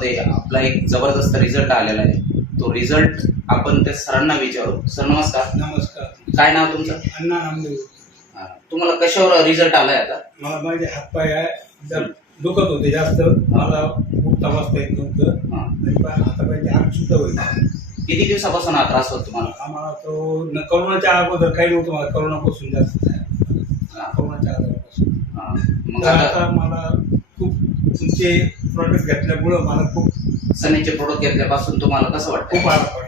आपला एक जबरदस्त रिझल्ट आलेला आहे. तो रिझल्ट आपण त्या सरांना विचारू. सर नमस्कार. नमस्कार. काय नाव तुमचं? अण्णा नामदेव. तुम्हाला कशावर रिझल्ट आलाय आता? मला माझे हातपाय आहे दुखत होते जास्त. मला उठता बसता येत नव्हतं आणि हातापायची आग सुद्धा व्हायची. किती दिवसापासून हा त्रास होतो तुम्हाला? आम्हाला तो कोरोनाच्या अगोदर काही नव्हतं. मला कोरोनापासून जास्त कोरोनाच्या आजारापासून. मग आता मला खूप तुमचे प्रोडक्ट घेतल्यामुळं मला खूप सनीचे प्रोडक्ट घेतल्यापासून तुम्हाला कसं वाटतं? खूप आराम पडला.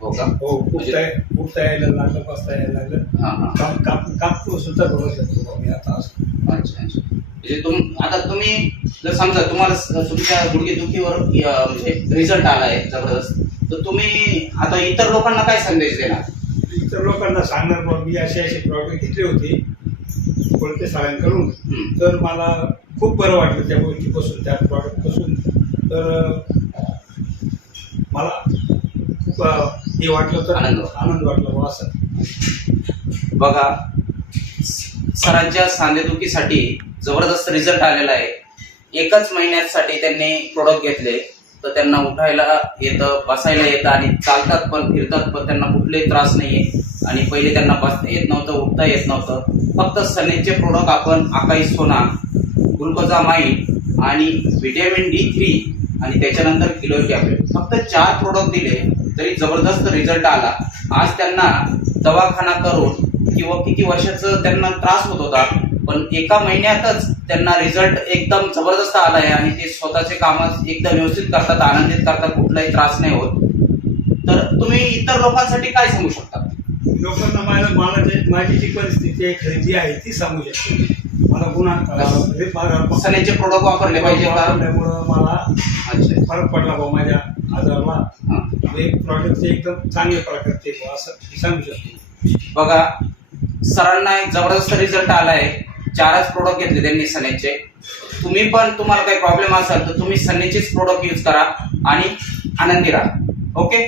हो का? हो, उठता यायला लागलं, बसता यायला लागलं. काप सुद्धा करू शकतो मी आता असं. अच्छा अच्छा. म्हणजे आता तुम्ही जर समजा तुम्हाला तुमच्या गुडघेदुखीवर म्हणजे रिझल्ट आलाय जबरदस्त, तर तुम्ही आता इतर लोकांना काय संदेश देणार? इतर लोकांना सांगणार मग मी असे प्रॉडक्ट घेतले होते कोणते सगळ्यांकडून, तर मला खूप बरं वाटलं त्या गोष्टीपासून, त्या प्रॉडक्टपासून. तर मला खूप हे वाटलं, तर आनंद वाटला बा असं. बघा, सरांच्या सांधेदुखीसाठी जबरदस्त रिझल्ट आलेला आहे. एकच महिन्यासाठी त्यांनी प्रोडक्ट घेतले तर त्यांना उठायला येतं, बसायला येतं आणि चालतात पण, फिरतात पण, त्यांना कुठलेही त्रास नाहीये. आणि पहिले त्यांना बसता येत नव्हतं, उठता येत नव्हतं. फक्त सनेजचे प्रोडक्ट आपण आकाई सोना, ग्लुकोजामाइन आणि व्हिटॅमिन D3 आणि त्याच्यानंतर किलो टॅबलेट, फक्त 4 प्रोडक्ट दिले तरी जबरदस्त रिझल्ट आला. आज त्यांना दवाखाना करून किंवा किती वर्षाचं त्यांना त्रास होत होता, पण एका महिन्यातच त्यांना रिझल्ट एकदम जबरदस्त आला आहे आणि ते स्वतःचे काम एकदम व्यवस्थित करतात, आनंदित करतात, कुठलाही त्रास नाही होत. तर तुम्ही इतर लोकांसाठी काय सांगू शकता? लोकांना माझी जी परिस्थिती आहे, खरेदी आहे ती सांगू शकतो. मला गुन्हा सनेचे प्रोडक्ट वापरले पाहिजे त्यामुळं मला फरक पडला भाऊ माझ्या आजारला. प्रॉडक्ट एकदम चांगले प्रकारचे असं सांगू शकतो. बघा, सरांना एक जबरदस्त रिझल्ट आलाय. 4च प्रोडक्ट घेतले त्यांनी सनेचे. तुम्ही पण, तुम्हाला काही प्रॉब्लेम असेल तर तुम्ही सनेचेच प्रोडक्ट यूज करा आणि आनंदी राहा. ओके.